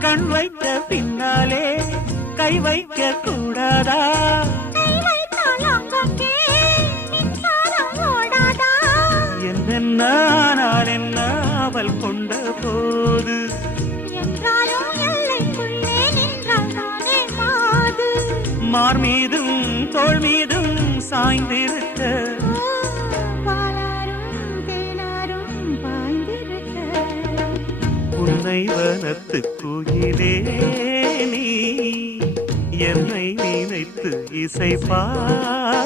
கண் வைத்த பின்னாலே கை வைக்க கூடாதா என்னென்ன ஆனால் என்ன அவள் கொண்ட போது? மார் மீதும் தோள் மீதும் சாய்ந்திருக்க உன்னை வனத்து குயிலே நீ என்னை நினைத்து இசை பாடு